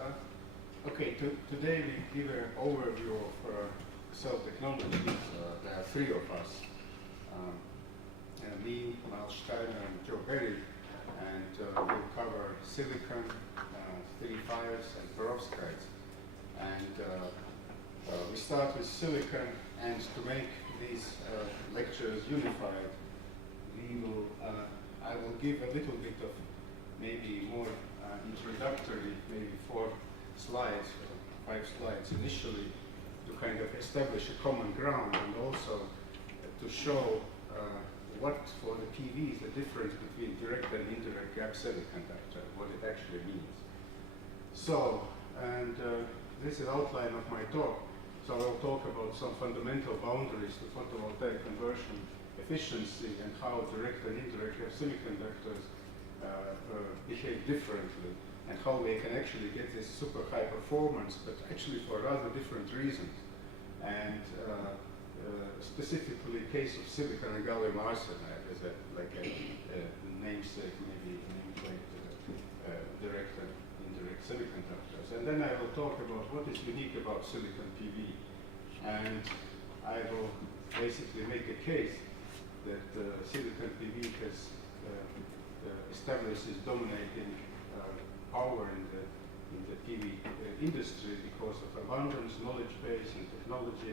start. Okay, today we give an overview of cell technologies. There are three of us, me, Mal Steiner, and Joe Berry, and we'll cover silicon, three fires, and perovskites. And we start with silicon, and to make these lectures unified, I will give a little bit of maybe more introductory, maybe 4 slides, or 5 slides initially, to kind of establish a common ground, and also to show what for the PV is the difference between direct and indirect gap semiconductor, what it actually means. So, and this is outline of my talk. So I'll talk about some fundamental boundaries to photovoltaic conversion efficiency and how direct and indirect gap semiconductors behave differently, and how we can actually get this super high performance, but actually for rather different reasons. And specifically case of silicon and gallium arsenide as a namesake, maybe nameplate direct and indirect semiconductors. And then I will talk about what is unique about silicon PV. And I will basically make a case that silicon PV has establishes dominating power in the PV industry because of abundance, knowledge base, and technology,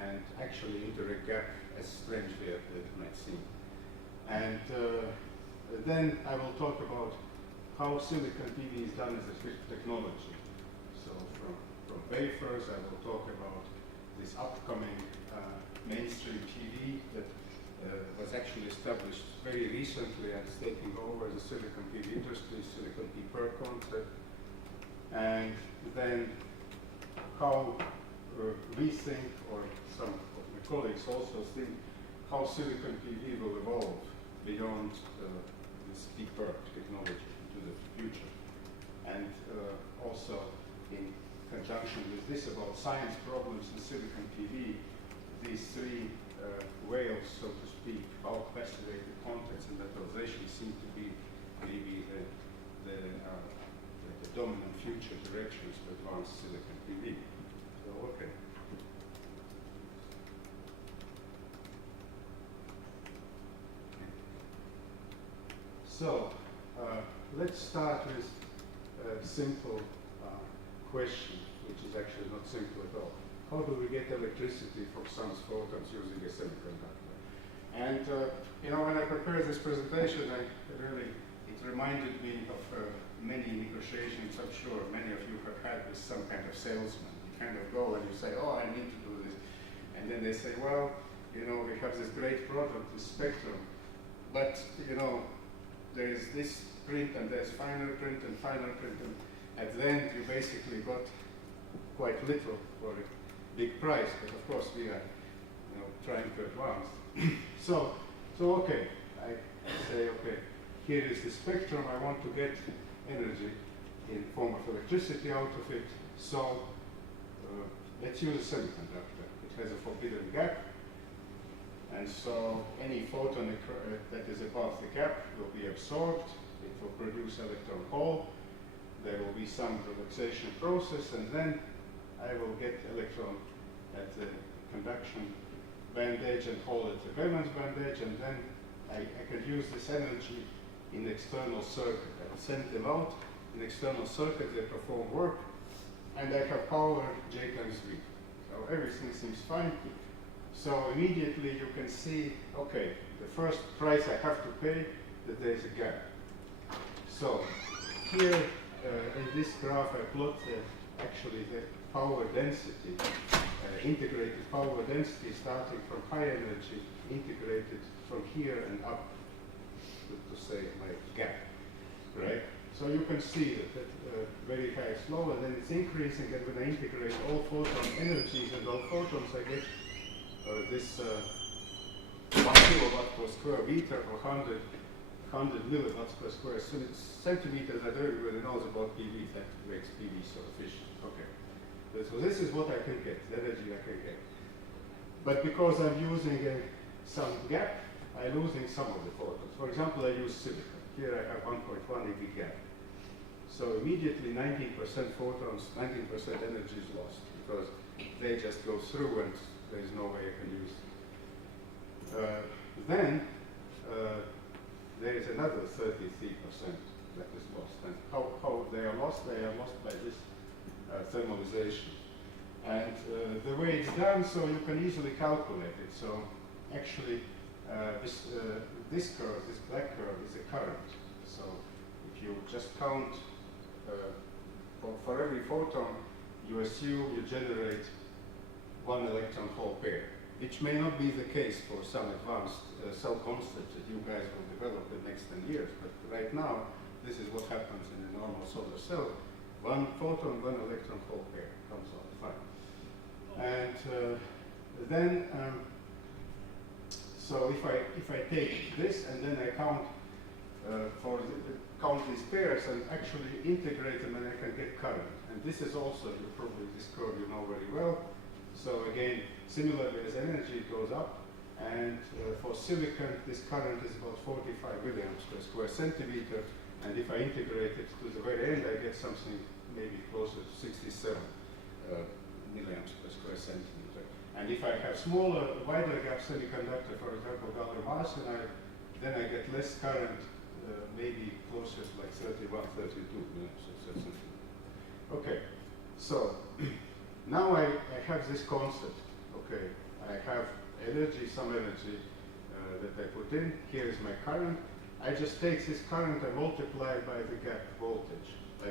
and actually indirect gap, as strangely as it might seem. And then I will talk about how silicon PV is done as a technology. So from wafers, I will talk about this upcoming mainstream PV that was actually established very recently and is taking over the silicon PV industry, silicon P-per concept. And then how we think, or some of my colleagues also think, how silicon PV will evolve beyond this P-per technology into the future. And also in conjunction with this about science problems in silicon PV, these three whales, so to speak, bulk passivated contents and metallization seem to be maybe the dominant future directions to advance silicon PV. So, okay. So, let's start with a simple question, which is actually not simple at all. How do we get electricity from sun's photons using a semiconductor? And when I prepared this presentation, it reminded me of many negotiations I'm sure many of you have had with some kind of salesman. You kind of go and you say, oh, I need to do this. And then they say, well, we have this great product, this spectrum, but, there is this print and there's finer print and finer print, and at the end you basically got quite little for it. Big price, but of course we are trying to advance. so okay, I say, okay, here is the spectrum, I want to get energy in form of electricity out of it, so let's use a semiconductor. It has a forbidden gap, and so any photon that is above the gap will be absorbed, it will produce electron hole, there will be some relaxation process, and then I will get electron at the conduction band edge and hole at the valence band edge, and then I can use this energy in external circuit. I will send them out in external circuit, they perform work, and I have power J times V. So everything seems fine. So immediately you can see, okay, the first price I have to pay, that there is a gap. So here in this graph I plot actually the power density, integrated power density starting from high energy, integrated from here and up to say my gap, right? So you can see that very high is low, and then it's increasing, and when I integrate all photon energies and all photons, I get this 1 kilowatt per square meter or 100 milliwatts per square centimeter. That everybody knows about PV, that makes PV so efficient. Okay. So this is what I can get, the energy I can get. But because I'm using some gap, I'm losing some of the photons. For example, I use silicon. Here I have 1.1 eV gap. So immediately 19% photons, 19% energy is lost because they just go through and there is no way I can use them. Then there is another 33% that is lost. And how they are lost? They are lost by this thermalization. And the way it's done, so you can easily calculate it. So actually, this curve, this black curve, is a current. So if you just count for every photon, you assume you generate one electron-hole pair, which may not be the case for some advanced cell concepts that you guys will develop in the next 10 years. But right now, this is what happens in a normal solar cell. One photon, one electron-hole pair comes out fine. And then, so if I take this and then I count count these pairs and actually integrate them, and I can get current. And this is also probably this curve you know very well. So again, similarly as energy goes up, and for silicon, this current is about 45 milliamps per square centimeter. And if I integrate it to the very end, I get something maybe closer to 67 milliamps per square centimeter. And if I have smaller, wider gap semiconductor, for example, gallium arsenide, then I get less current, maybe closer to like 31, 32 milliamps. Okay, so now I have this concept. Okay, I have energy, some energy that I put in. Here is my current. I just take this current and multiply by the gap voltage. I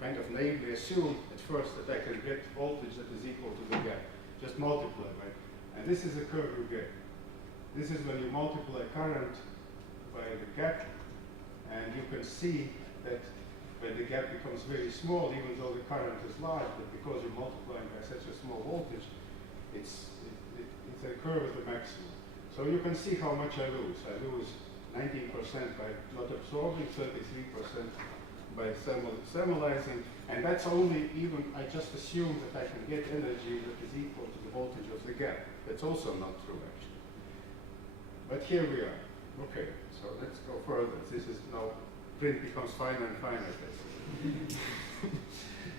kind of naively assume at first that I can get voltage that is equal to the gap. Just multiply, right? And this is the curve you get. This is when you multiply current by the gap, and you can see that when the gap becomes very small, even though the current is large, but because you're multiplying by such a small voltage, it's a curve at the maximum. So you can see how much I lose. I lose 19% by not absorbing, 33% by thermalizing, and that's only even, I just assume that I can get energy that is equal to the voltage of the gap. That's also not true, actually. But here we are. Okay, so let's go further. This is now, print becomes finer and finer, basically.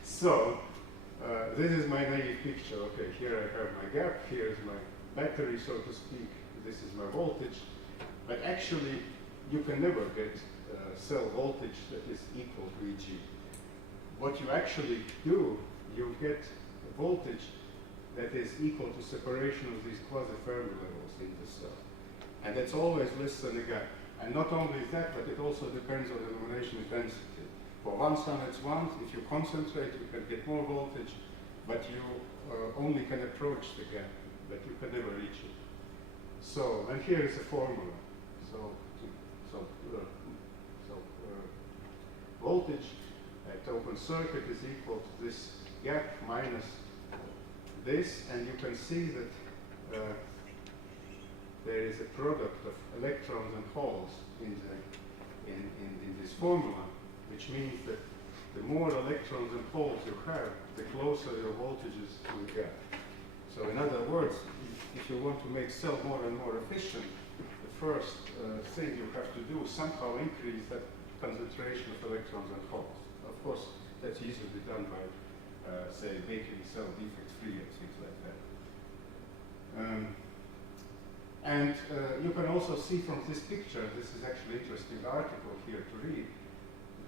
So, this is my naive picture. Okay, here I have my gap, here is my battery, so to speak. This is my voltage. But actually, you can never get cell voltage that is equal to Eg. What you actually do, you get a voltage that is equal to separation of these quasi-Fermi levels in the cell. And that's always less than the gap. And not only that, but it also depends on the illumination intensity. For one sun, it's 1. If you concentrate, you can get more voltage, but you only can approach the gap, but you can never reach it. So, and here is a formula. So voltage at open circuit is equal to this gap minus this, and you can see that there is a product of electrons and holes in this formula, which means that the more electrons and holes you have, the closer your voltage is to the gap. So in other words, if you want to make cell more and more efficient, the first thing you have to do is somehow increase that concentration of electrons and holes. Of course, that's easily done by, say, making cell defect-free and things like that. And you can also see from this picture, this is actually an interesting article here to read,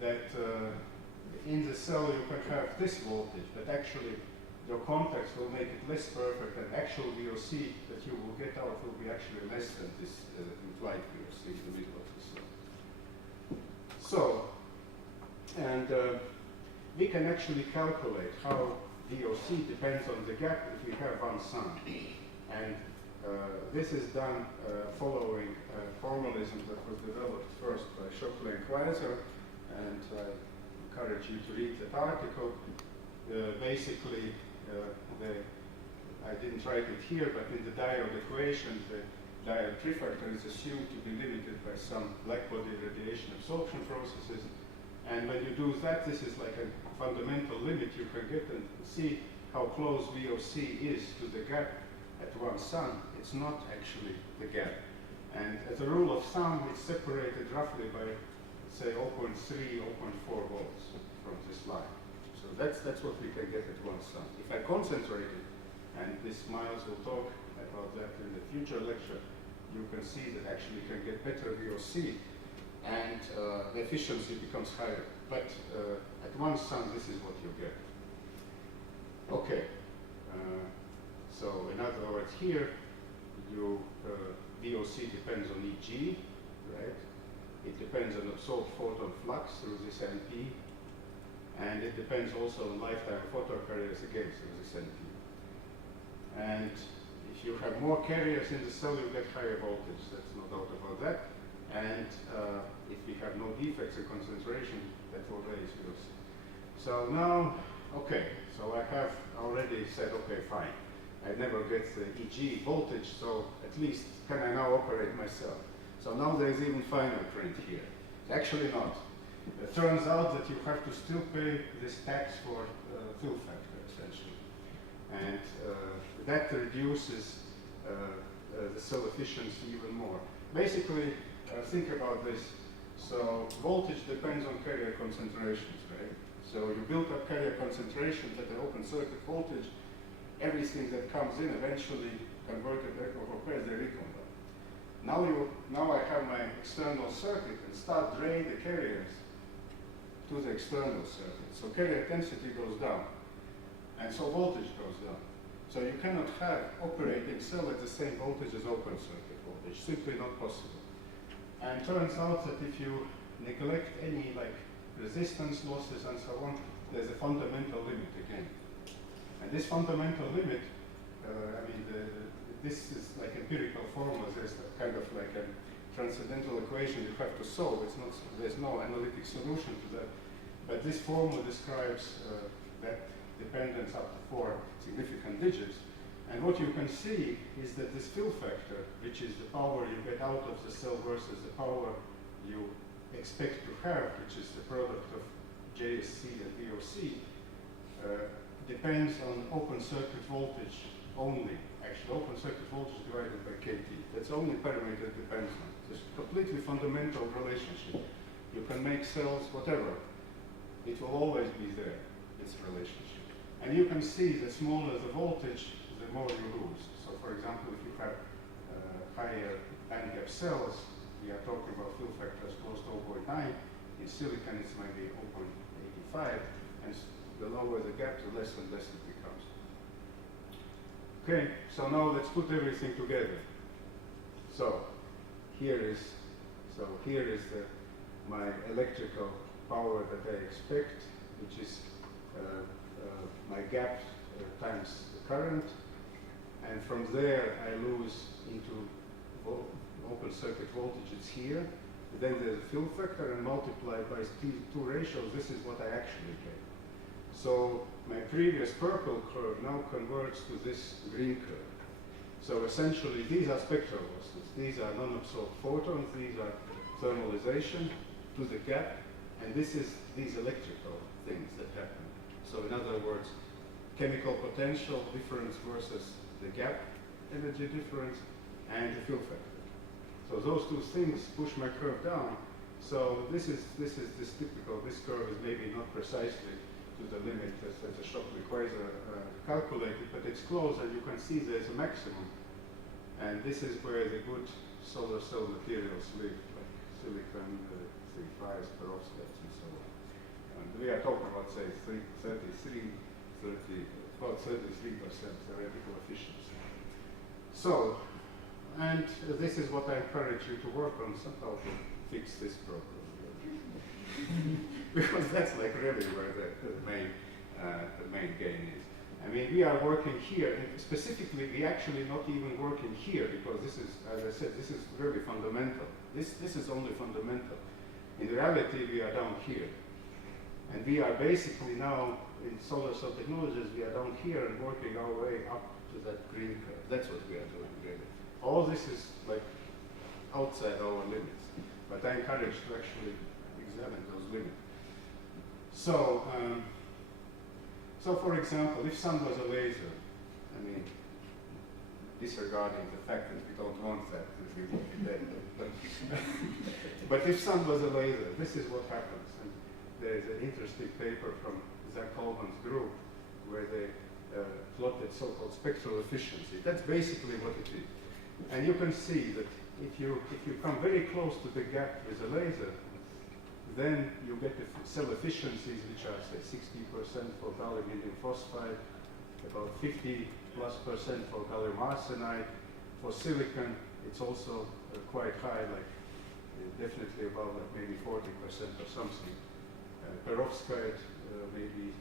that in the cell you can have this voltage, but actually your contacts will make it less perfect, and actual VOC that you will get out will be actually less than this implied VOC in the middle of the cell. So, and we can actually calculate how VOC depends on the gap if we have one sun. And this is done following formalism that was developed first by Schöpfler and Quasar, and I encourage you to read that article. Basically, I didn't write it here, but in the diode equation, the diode trifactor is assumed to be limited by some blackbody radiation absorption processes. And when you do that, this is like a fundamental limit you can get and see how close VOC is to the gap at one sun. It's not actually the gap. And as a rule of thumb, it's separated roughly by, say, 0.3, 0.4 volts from this line. So that's what we can get at one sun. If I concentrate it, and this Miles will talk about that in the future lecture, you can see that actually you can get better VOC, and the efficiency becomes higher. But at one sun, this is what you get. Okay. So in other words, here, VOC depends on EG, right? It depends on absorbed photon flux through this NP, and it depends also on lifetime photocarriers again through this NP. And if you have more carriers in the cell, you get higher voltage. That's no doubt about that. And if we have no defects in concentration, that will raise VOC. So now, okay, so I have already said, okay, fine. I never get the EG voltage, so at least can I now operate my cell? So now there is even finer print here. Actually not. It turns out that you have to still pay this tax for fill factor, essentially. And that reduces the cell efficiency even more. Basically, think about this. So voltage depends on carrier concentrations, right? So you build up carrier concentrations at the open circuit voltage. Everything that comes in eventually converted or prepares the recombine. Now I have my external circuit and start drain the carriers to the external circuit. So carrier density goes down, and so voltage goes down. So you cannot have operating cell at the same voltage as open circuit voltage. Simply not possible. And turns out that if you neglect any like resistance losses and so on, there's a fundamental limit again. And this fundamental limit, this is like empirical formulas. There's kind of like a transcendental equation you have to solve. It's not, there's no analytic solution to that. But this formula describes that dependence up to 4 significant digits. And what you can see is that this fill factor, which is the power you get out of the cell versus the power you expect to have, which is the product of JSC and VOC, depends on open circuit voltage only. Actually, open circuit voltage divided by KT. That's the only parameter it depends on. It's a completely fundamental relationship. You can make cells, whatever. It will always be there, this relationship. And you can see the smaller the voltage, the more you lose. So for example, if you have higher bandgap cells, we are talking about fill factors close to 0.9. In silicon, it's maybe 0.85. And the lower the gap, the less and less it becomes. Okay, so now let's put everything together. So here is my electrical power that I expect, which is my gap times the current, and from there I lose into open circuit voltage. It's here. Then there's a fill factor, and multiplied by these two ratios, this is what I actually get. So my previous purple curve now converts to this green curve. So essentially, these are spectral losses. These are non-absorbed photons. These are thermalization to the gap. And this is these electrical things that happen. So in other words, chemical potential difference versus the gap energy difference and the fill factor. So those two things push my curve down. So this typical, this curve is maybe not precisely to the limit as the Shockley quasar calculated, but it's close, and you can see there's a maximum. And this is where the good solar cell materials live, like silicon, 3,5 perovskites, and so on. And we are talking about, say, about 33% theoretical efficiency. So, and this is what I encourage you to work on somehow to fix this problem. Because that's like really where the main gain is. I mean, we are working here, and specifically, we actually not even working here, because this is, as I said, this is really fundamental. This is only fundamental. In reality, we are down here. And we are basically now, in solar cell technologies, we are down here and working our way up to that green curve. That's what we are doing, really. All this is like outside our limits. But I encourage to actually examine those limits. So, so for example, if sun was a laser, I mean, disregarding the fact that we don't want that, because we would be dead. But if sun was a laser, this is what happens. And there's an interesting paper from Zach Coleman's group where they plotted so-called spectral efficiency. That's basically what it is. And you can see that if you come very close to the gap with a laser, then you get the cell efficiencies, which are, say, 60% for gallium indium phosphide, about 50+% for gallium arsenide. For silicon, it's also quite high, like definitely about like maybe 40% or something. Perovskite, maybe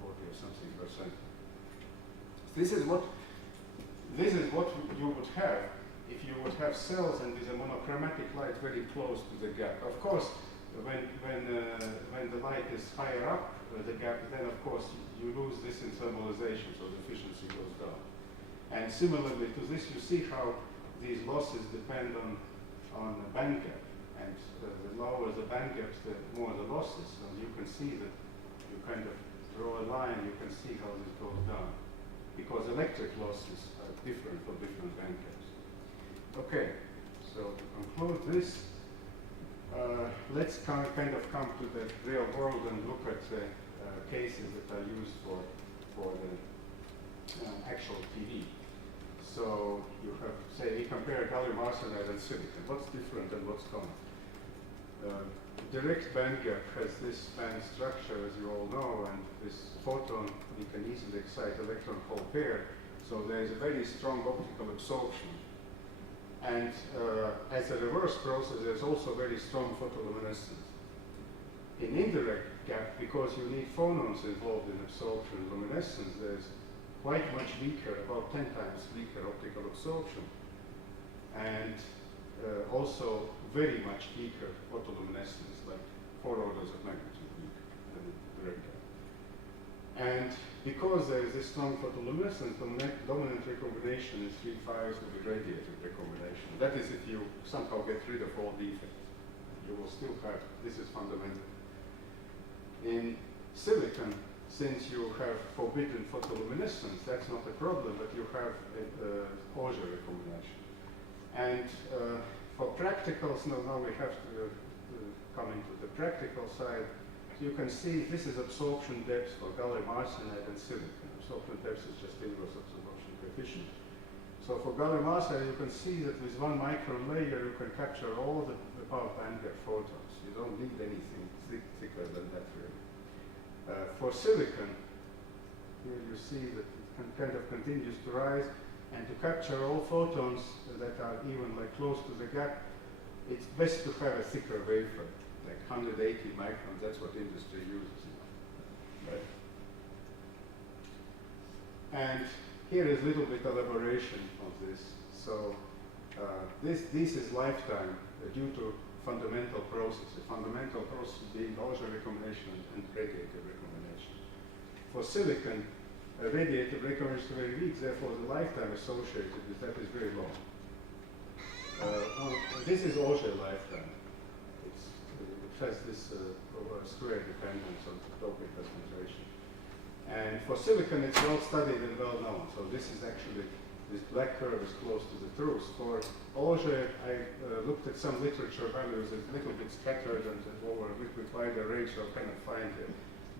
40 or something percent. This is what you would have if you would have cells and with a monochromatic light very close to the gap. Of course, when the light is higher up the gap, then of course you lose this in thermalization, so the efficiency goes down. And similarly to this, you see how these losses depend on the band gap. And the lower the band gaps, the more the losses. And you can see that you kind of draw a line, you can see how this goes down. Because electric losses are different for different band gaps. Okay, so to conclude this, let's kind of come to the real world and look at the cases that are used for the actual TV. So you have, say, we compare gallium arsenide and silicon. What's different and what's common? Direct band gap has this band structure, as you all know, and this photon, we can easily excite electron-hole pair, so there is a very strong optical absorption. And as a reverse process, there's also very strong photoluminescence. In indirect gap, because you need phonons involved in absorption and luminescence, there's quite much weaker, about 10 times weaker optical absorption, and also very much weaker photoluminescence, like 4 orders of magnitude weaker than in direct gap. And because there is this strong photoluminescence, the dominant recombination is 3/5 of the radiated recombination. That is if you somehow get rid of all defects. You will still have, this is fundamental. In silicon, since you have forbidden photoluminescence, that's not a problem, but you have Auger recombination. And for practicals, now we have to come into the practical side. You can see this is absorption depth for gallium arsenide and silicon. Absorption depth is just inverse absorption coefficient. So for gallium arsenide, you can see that with 1 micron layer, you can capture all the above band gap photons. You don't need anything thicker than that, really. For silicon, here you see that it kind of continues to rise, and to capture all photons that are even like close to the gap, it's best to have a thicker wafer, like 180 microns. That's what industry uses, right? And here is a little bit elaboration of this. So this is lifetime due to fundamental processes. Fundamental process being Auger recombination and radiated recombination. For silicon, radiated recombination is very weak, therefore the lifetime associated with that is very long. This is Auger lifetime. It has this square dependence on doping concentration. And for silicon, it's well studied and well known. So this is actually, this black curve is close to the truth. For Auger, I looked at some literature values, it's a little bit scattered and over a little bit wider range, so I cannot find it.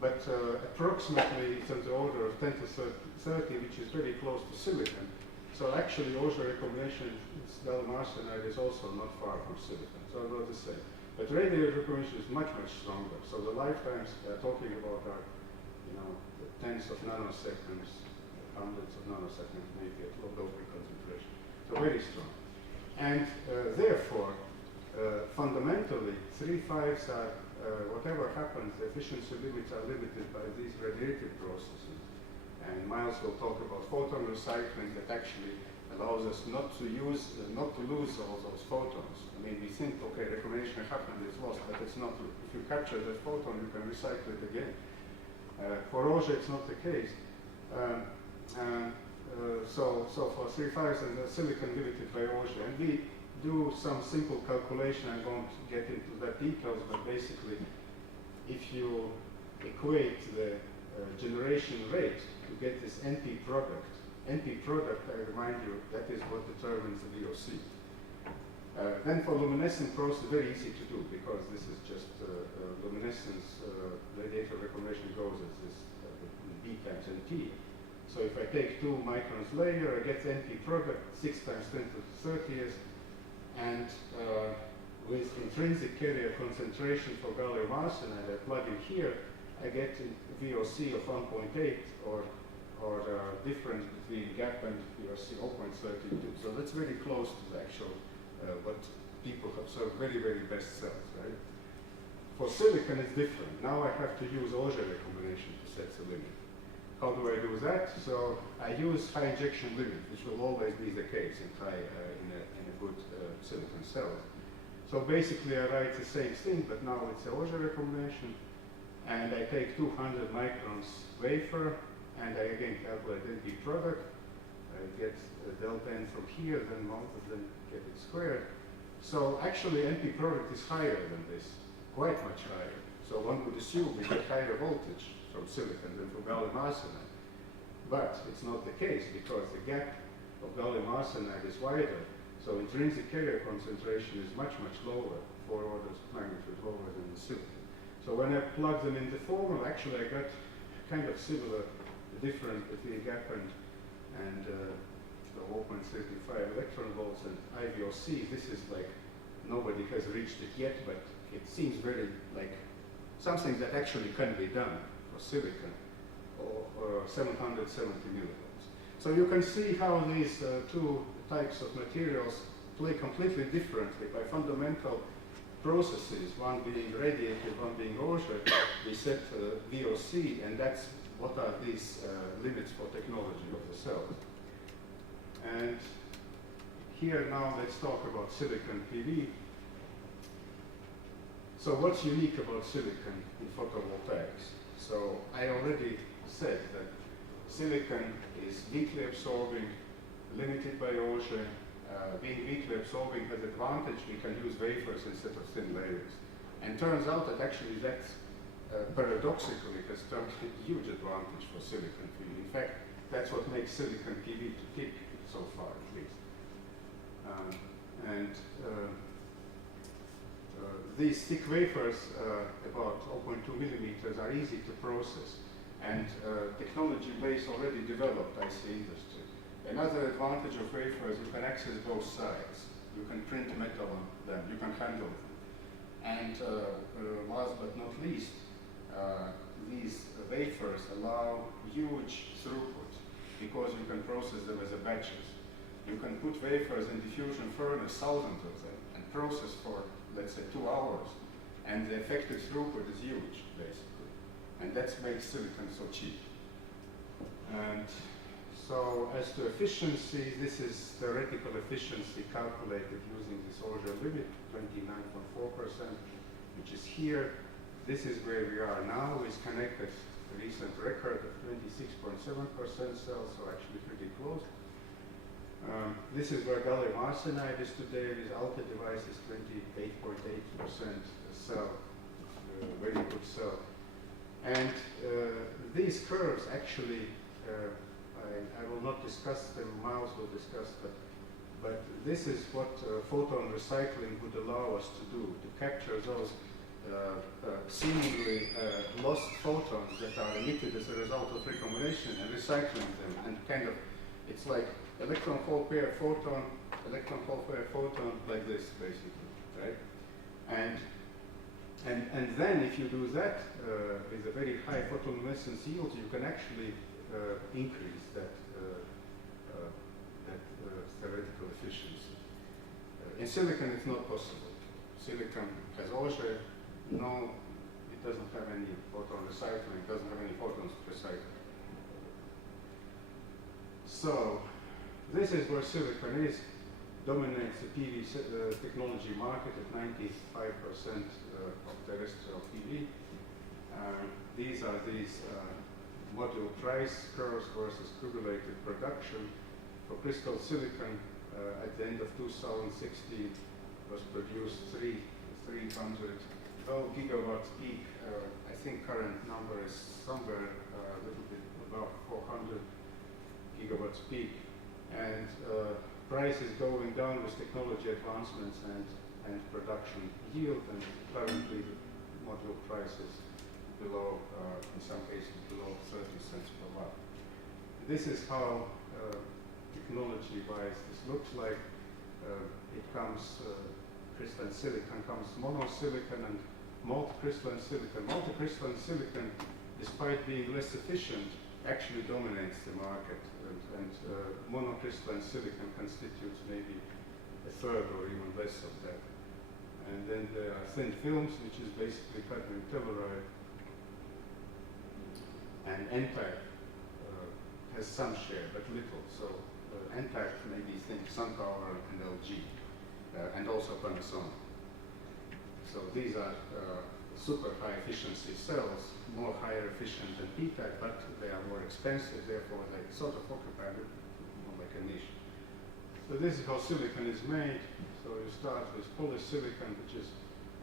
But approximately it's on the order of 10 to 30, which is very close to silicon. So actually, Auger recombination, gallium arsenide, is also not far from silicon. So about the same. But radiated recombination is much, much stronger. So the lifetimes talking about are, tens of nanoseconds, hundreds of nanoseconds, maybe at low doping concentration. So very strong. And therefore, fundamentally, 3/5 are, whatever happens, the efficiency limits are limited by these radiated processes. And Miles will talk about photon recycling that actually allows us not to lose all those photons. I mean, we think, okay, recombination happened, it's lost, but it's not. If you capture that photon, you can recycle it again. For Auger, it's not the case. So for 3/5 and the silicon limited by Auger, and we do some simple calculation. I won't get into the details, but basically, if you equate the generation rate to get this NP product, I remind you, that is what determines the VOC. Then for luminescent process, very easy to do because this is just luminescence radiator reclamation goes as this B times NT. So if I take 2 microns layer, I get the NP product 6 times 10 to the 30th, and with intrinsic carrier concentration for gallium arsenide, I plug in here, I get VOC of 1.8 or difference between gap and VOC 0.32. So that's very close to the actual what people have observed, very, very best cells, right? For silicon, it's different. Now I have to use Auger recombination to set the limit. How do I do that? So I use high injection limit, which will always be the case in a good silicon cell. So basically, I write the same thing, but now it's a Auger recombination, and I take 200 microns wafer, and I again calculate NP product. I get delta N from here, then get it squared. So actually, NP product is higher than this, quite much higher. So one would assume we get higher voltage from silicon than from gallium arsenide. But it's not the case because the gap of gallium arsenide is wider. So intrinsic carrier concentration is much, much lower, 4 orders of magnitude lower than the silicon. So when I plug them in the formula, actually I got kind of similar difference between gap and the 0.35 electron volts and IVOC. This is like, nobody has reached it yet, but it seems very like something that actually can be done for silicon, or 770 millivolts. So you can see how these two types of materials play completely differently by fundamental processes, one being radiated, one being Auger. We set VOC, and that's what are these limits for technology of the cell. And here now let's talk about silicon PV. So what's unique about silicon in photovoltaics? So I already said that silicon is weakly absorbing, limited by Auger. Being weakly absorbing has advantage. We can use wafers instead of thin layers. And turns out that actually that paradoxically has turned a huge advantage for silicon PV. In fact, that's what makes silicon PV to tick so far, at least. These thick wafers, about 0.2 millimeters, are easy to process. And technology base already developed IC industry. Another advantage of wafers, you can access both sides. You can print metal on them, you can handle them. And last but not least, these wafers allow huge throughput because you can process them as a batches. You can put wafers in diffusion furnace, thousands of them, and process for, let's say, 2 hours. And the effective throughput is huge, basically. And that makes silicon so cheap. And so as to efficiency, this is theoretical efficiency calculated using this Auger limit, 29.4%, which is here. This is where we are now. It's connected to the recent record of 26.7% cells, so actually pretty close. This is where gallium arsenide is today. This Alta device is 28.8% cell, very good cell. And these curves actually, I will not discuss them, Miles will discuss them, but this is what photon recycling would allow us to do, to capture those seemingly lost photons that are emitted as a result of recombination and recycling them, and kind of, it's like electron hole pair photon, like this, basically, right? And then if you do that with a very high photoluminescence yield, you can actually increase that theoretical efficiency. In silicon, it's not possible. Silicon has Auger. No, it doesn't have any photon recycling. It doesn't have any photons to recycle. So this is where silicon is. Dominates the PV technology market at 95% of terrestrial PV. These are module price curves versus cumulative production. For crystal silicon, at the end of 2016, was produced 312 gigawatts peak. I think current number is somewhere a little bit above 400 gigawatts peak. And price is going down with technology advancements and production yield, and currently the module price is below, in some cases below 30 cents per watt. This is how technology-wise this looks like. It comes, crystalline silicon comes monosilicon and multicrystalline silicon. Multicrystalline silicon, despite being less efficient, actually dominates the market, and monocrystalline silicon constitutes maybe a third or even less of that. And then there are thin films, which is basically cadmium telluride, and N-type has some share, but little. So N-type maybe think SunPower and LG, and also Panasonic. So these are super high efficiency cells, more higher efficient than P-type, but they are more expensive, therefore they sort of occupy more like a niche. So this is how silicon is made. So you start with polysilicon, which is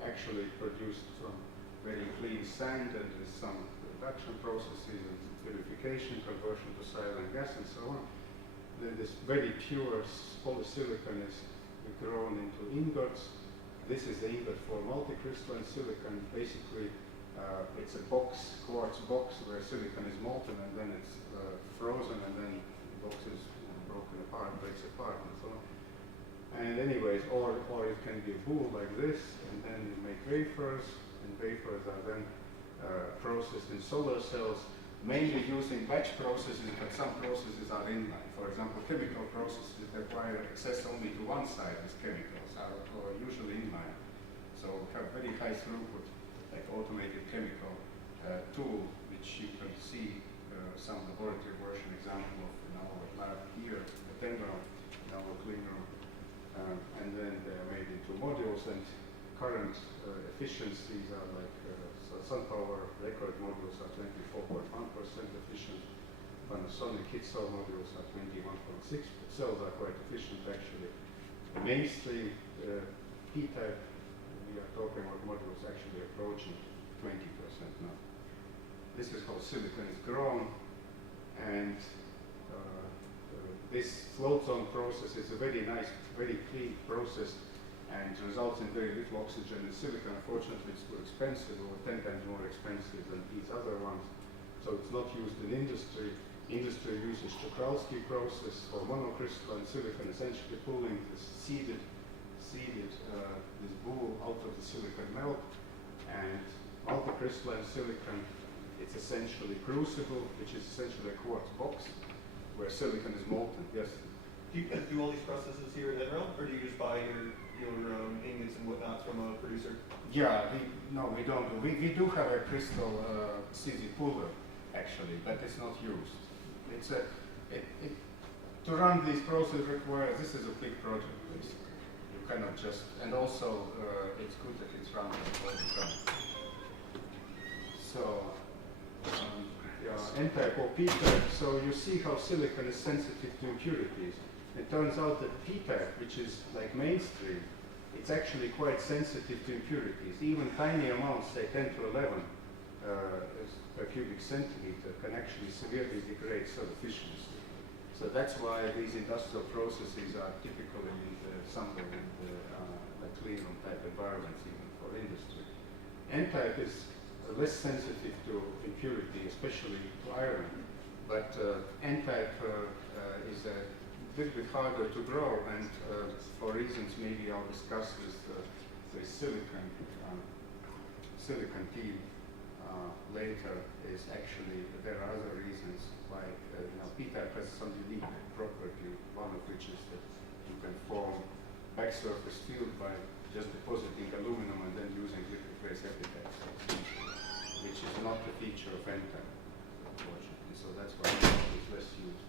actually produced from very clean sand and with some production processes and purification, conversion to silane gas, and so on. Then this very pure polysilicon is grown into ingots. This is the ingot for multicrystalline silicon. Basically, it's a box, quartz box, where silicon is molten and then it's frozen, and then the box is broken apart, breaks apart, and so on. And anyways, or it can be a bowl like this, and then you make wafers, and wafers are then processed in solar cells, mainly using batch processes, but some processes are inline. For example, chemical processes require access only to one side with chemicals, or usually inline. So we have very high throughput, like automated chemical tool, which you can see some laboratory version example of in our lab here at Denver, in our clean room. And then they're made into modules, and current efficiencies are like, so SunPower record modules are 24.1% efficient, Panasonic hit cell modules are 21.6%. Cells are quite efficient actually. The mainstream P-type, we are talking about modules actually approaching 20% now. This is how silicon is grown, and this float-zone process is a very nice, very clean process, and results in very little oxygen in silicon. Unfortunately, it's too expensive, over 10 times more expensive than these other ones. So it's not used in industry. Industry uses Czochralski process for monocrystalline silicon, essentially pulling this seeded this boule out of the silicon melt. And multicrystalline silicon, it's essentially crucible, which is essentially a quartz box where silicon is molten. Yes? Do you guys do all these processes here at Enron, or do you just buy your ingots and whatnot from a producer? Yeah, we don't. We do have a crystal CZ puller, actually, but it's not used. It's to run these processes requires, this is a big project, basically. You cannot just, and also it's good that it's run all the time. So, N-type or P-type, so you see how silicon is sensitive to impurities. It turns out that P-type, which is like mainstream, it's actually quite sensitive to impurities. Even tiny amounts, say 10 to 11 per cubic centimeter, can actually severely degrade cell efficiency. So that's why these industrial processes are typically somewhere in the clean room type environments, even for industry. N-type is less sensitive to impurity, especially to iron, but N-type is a little bit harder to grow, and for reasons maybe I'll discuss with the silicon team later, is actually there are other reasons why P-type has some unique property, one of which is that you can form back surface field by just depositing aluminum and then using liquid phase epitaxy, which is not a feature of N-type, unfortunately. So that's why it's less used.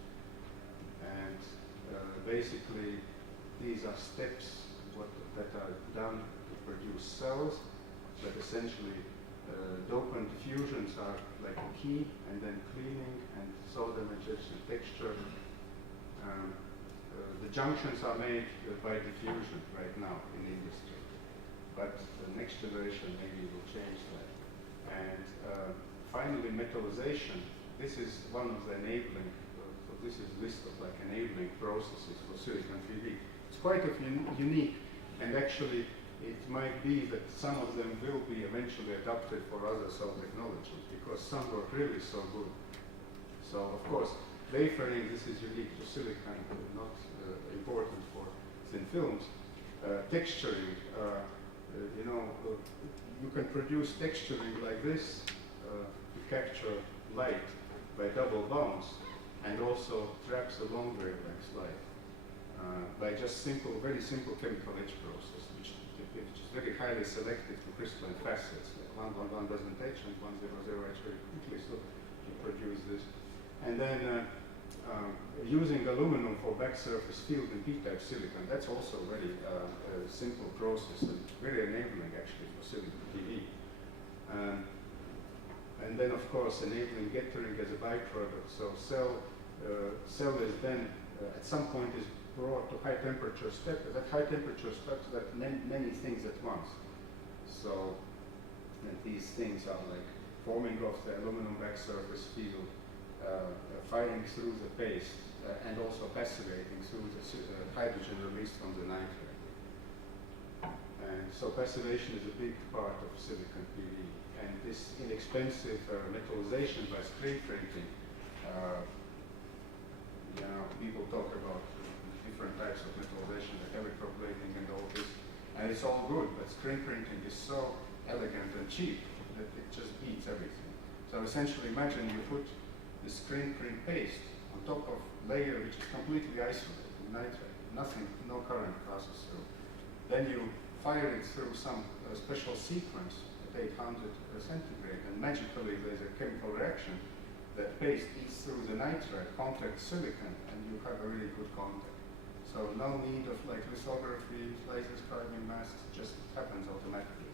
And basically, these are steps that are done to produce cells, but essentially dopant diffusions are like a key, and then cleaning and solder injection texture. The junctions are made by diffusion right now in industry, but the next generation maybe will change that. And finally, metallization. This is one of the enabling this is a list of like enabling processes for silicon PV. It's quite unique, and actually it might be that some of them will be eventually adopted for other cell technologies because some work really so good. So of course, wafering, this is unique to silicon, not important for thin films. Texturing, you can produce texturing like this to capture light by double bonds and also traps a long wavelength light by just very simple chemical etch process, which is very highly selective to crystalline facets. Like one doesn't etch and 100 etch very quickly, so you produce this. And then using aluminum for back surface field and P-type silicon, that's also very simple process and very enabling actually for silicon PV. And then of course enabling gettering as a byproduct. So cell is then at some point is brought to high temperature step. That high temperature steps that many things at once. So and these things are like forming of the aluminum back surface field, firing through the paste, and also passivating through the hydrogen released from the nitrate. And so passivation is a big part of silicon PV. And this inexpensive metallization by screen printing, people talk about different types of metallization, like electroplating and all this, and it's all good, but screen printing is so elegant and cheap that it just beats everything. So essentially imagine you put the screen print paste on top of layer which is completely isolated, nitrate, nothing, no current passes through. Then you fire it through some special sequence at 800 centigrade, and magically there's a chemical reaction. That paste eats through the nitride, contact silicon, and you have a really good contact. So no need of like lithography, laser scribing masks, just happens automatically.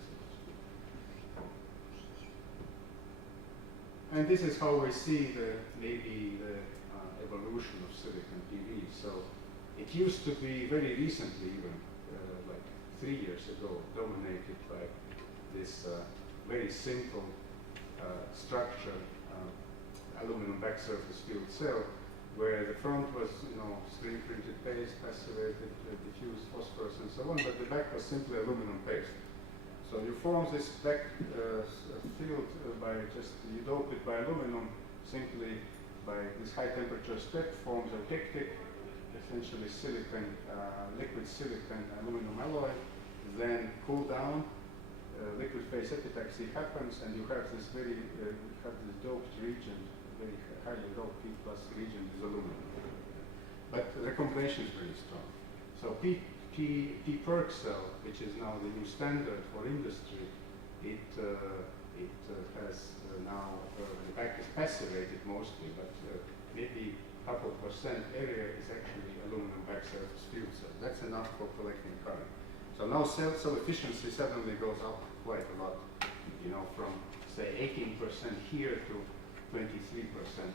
And this is how we see maybe the evolution of silicon PV. So it used to be very recently, even like 3 years ago, dominated by this very simple structure, aluminum back surface field cell, where the front was, screen printed paste, passivated, diffused phosphorus, and so on, but the back was simply aluminum paste. So you form this back field by you dope it by aluminum, simply by this high temperature step, forms a tic-tic, essentially silicon, liquid silicon aluminum alloy, then cool down, liquid phase epitaxy happens, and you have this this doped region, very highly doped P plus region is aluminum. But the recombination is very strong. So P-PERC cell, which is now the new standard for industry, it has now, the back is passivated mostly, but maybe a couple % area is actually aluminum back surface field cell. That's enough for collecting current. So now cell efficiency suddenly goes up quite a lot, from say 18% here to 23%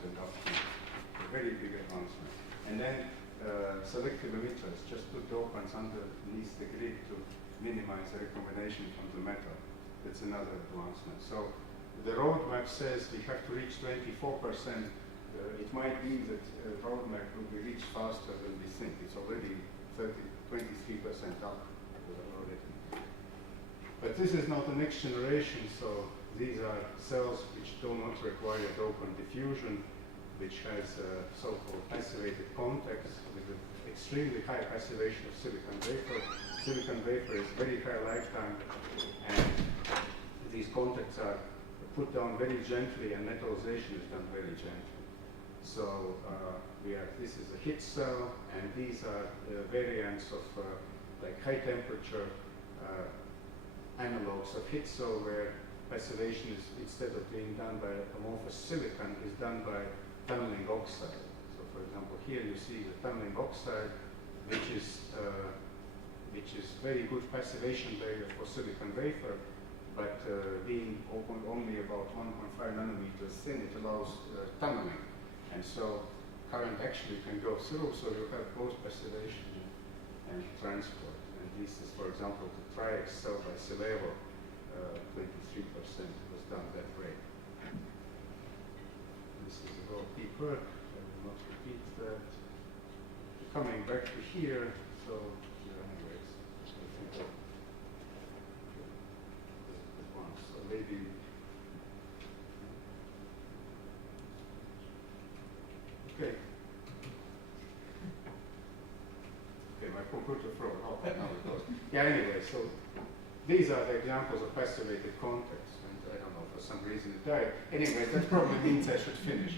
and up to a very big advancement. And then selective emitters, just put dopants underneath the grid to minimize the recombination from the metal. That's another advancement. So the roadmap says we have to reach 24%. It might be that roadmap will be reached faster than we think. It's already 23% up already. But this is not the next generation, so these are cells which do not require dopant diffusion, which has so-called passivated contacts with an extremely high passivation of silicon wafer. Silicon wafer is very high lifetime, and these contacts are put down very gently, and metallization is done very gently. So this is a hit cell, and these are variants of like high temperature analogs of hit cell, where passivation is, instead of being done by amorphous silicon, is done by tunneling oxide. So for example, here you see the tunneling oxide, which is very good passivation layer for silicon wafer, but being only about 1.5 nanometers thin, it allows tunneling. And so current actually can go through, so you have both passivation and transport. And this is, for example, the Tri-X cell by Silevo, 23% was done that way. This is about P-PERC, I will not repeat that. coming back to here, so here anyways, I think that one. So maybe okay. Okay, my computer froze. Oh, now it goes. Yeah, anyway, so these are the examples of passivated context, and I don't know, for some reason it died. Anyway, that probably means I should finish.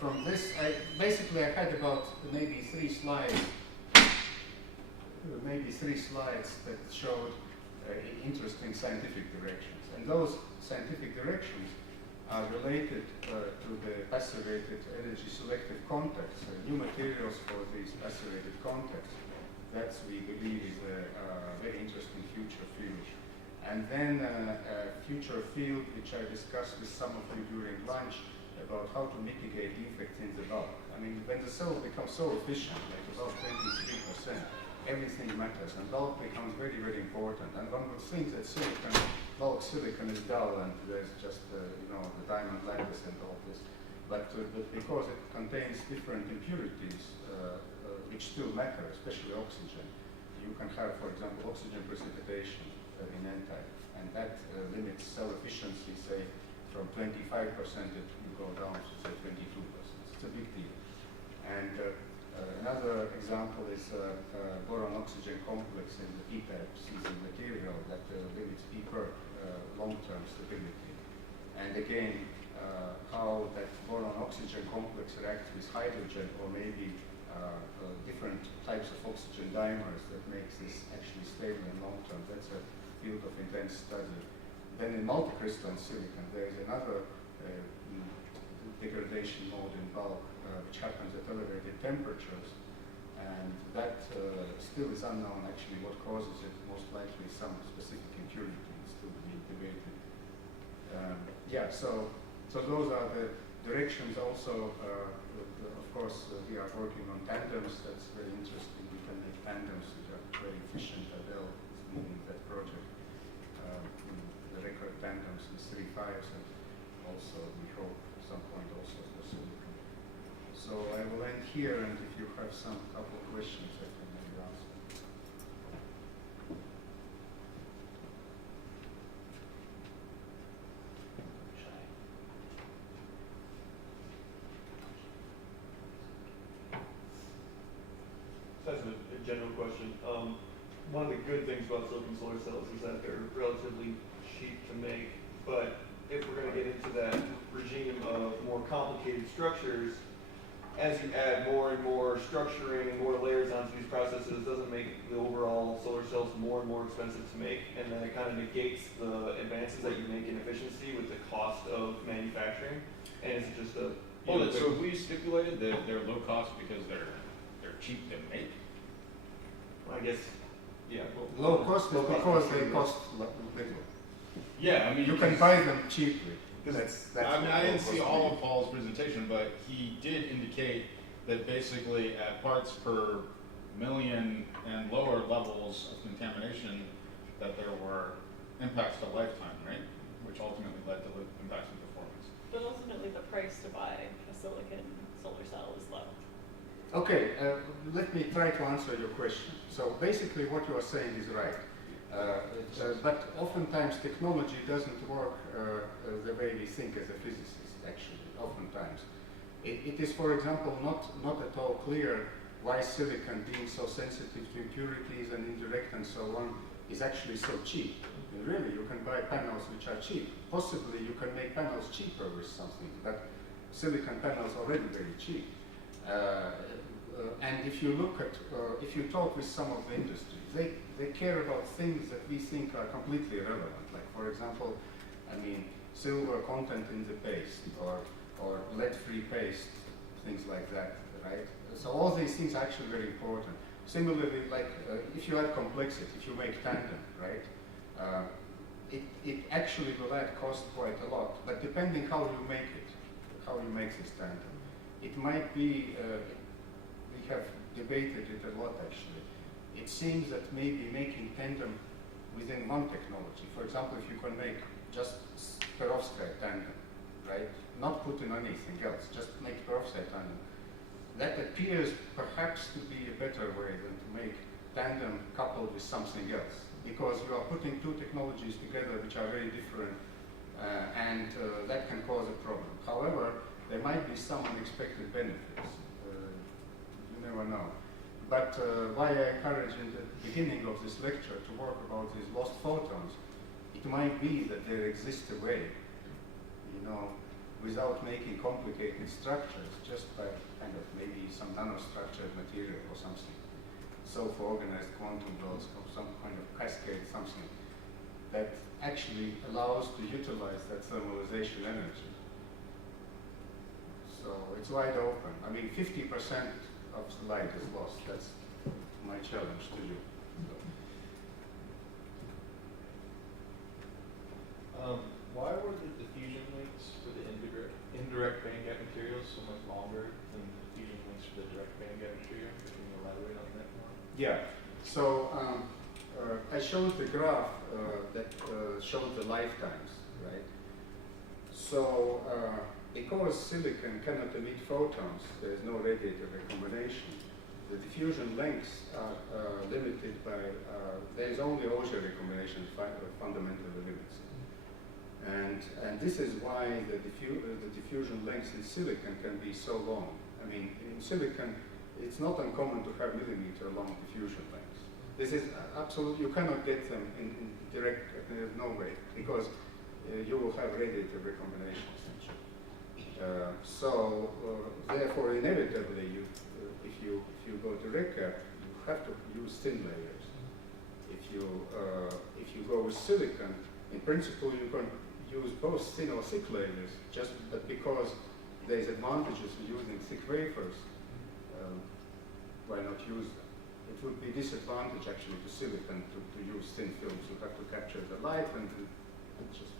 From this, basically I had about maybe three slides that showed interesting scientific directions, and those scientific directions are related to the passivated energy selective context, new materials for these passivated contexts. That we believe is a very interesting future field. And then a future field which I discussed with some of you during lunch about how to mitigate defects in the bulk. I mean, when the cell becomes so efficient, like about 23%, everything matters, and bulk becomes very, very important. And one would think that bulk silicon is dull, and there's just the diamond lattice and all this. But because it contains different impurities, which still matter, especially oxygen, you can have, for example, oxygen precipitation in N-type, and that limits cell efficiency, say, from 25% you go down to, say, 22%. It's a big deal. And another example is boron-oxygen complex in the p-type season material that limits p-perk long-term stability. And again, how that boron-oxygen complex reacts with hydrogen or maybe different types of oxygen dimers that makes this actually stable in long term. That's a field of intense study. Then in multicrystalline silicon, there is another degradation mode in bulk, which happens at elevated temperatures, and that still is unknown actually what causes it. Most likely some specific impurity is still being debated. So those are the directions. Also, of course, we are working on tandems. That's very interesting. We can make tandems which are very efficient. Adele is leading that project. The record tandems with 3 5s, and also we hope at some point also for silicon. So I will end here, and if you have some couple of questions, I can maybe answer. That's a general question. One of the good things about silicon solar cells is that they're relatively cheap to make, but if we're going to get into that regime of more complicated structures, as you add more and more structuring and more layers onto these processes, doesn't make the overall solar cells more and more expensive to make, and then it kind of negates the advances that you make in efficiency with the cost of manufacturing, and it's just a... So we stipulated that they're low cost because they're cheap to make? I guess, yeah. Low cost is because they cost little. Yeah, I mean, you can buy them cheaply. That's I didn't see all of Paul's presentation, but he did indicate that basically at parts per million and lower levels of contamination, that there were impacts to lifetime, right? Which ultimately led to impacts in performance. But ultimately, the price to buy a silicon solar cell is low. Okay, let me try to answer your question. So basically what you are saying is right. But oftentimes technology doesn't work the way we think as a physicist, actually, oftentimes. It is, for example, not at all clear why silicon, being so sensitive to impurities and indirect and so on, is actually so cheap. And really, you can buy panels which are cheap. Possibly you can make panels cheaper with something, but silicon panels are already very cheap. And if you look at, if you talk with some of the industries, they care about things that we think are completely irrelevant. Like, for example, I mean, silver content in the paste, or lead-free paste, things like that, right? So all these things are actually very important. Similarly, like if you add complexity, if you make tandem, right? It actually will add cost quite a lot, but depending how you make it, how you make this tandem, it might be. We have debated it a lot, actually. It seems that maybe making tandem within one technology, for example, if you can make just perovskite tandem, right? Not put in anything else, just make perovskite tandem. That appears perhaps to be a better way than to make tandem coupled with something else, because you are putting two technologies together which are very different, and that can cause a problem. However, there might be some unexpected benefits. You never know. But why I encourage in the beginning of this lecture to work about these lost photons, it might be that there exists a way, you know, without making complicated structures, just by kind of maybe some nanostructured material or something, self-organized quantum dots or some kind of cascade, something that actually allows to utilize that thermalization energy. So it's wide open. I mean, 50% of the light is lost. That's my challenge to you. Why were the diffusion links for the indirect bandgap materials so much longer than the diffusion links for the direct bandgap material? Can you elaborate on that more? Yeah. So I showed the graph that showed the lifetimes, right? So because silicon cannot emit photons, there is no radiative recombination. The diffusion lengths are limited by, there is only Auger recombination fundamentally limits. And this is why the diffusion lengths in silicon can be so long. I mean, in silicon, it's not uncommon to have millimeter long diffusion lengths. This is absolutely, you cannot get them in direct, there's no way, because you will have radiative recombination essentially. Therefore, inevitably, if you go direct gap, you have to use thin layers. If you go with silicon, in principle, you can use both thin or thick layers, but because there's advantages in using thick wafers, why not use them? It would be disadvantage actually to silicon to use thin films. You have to capture the light and it just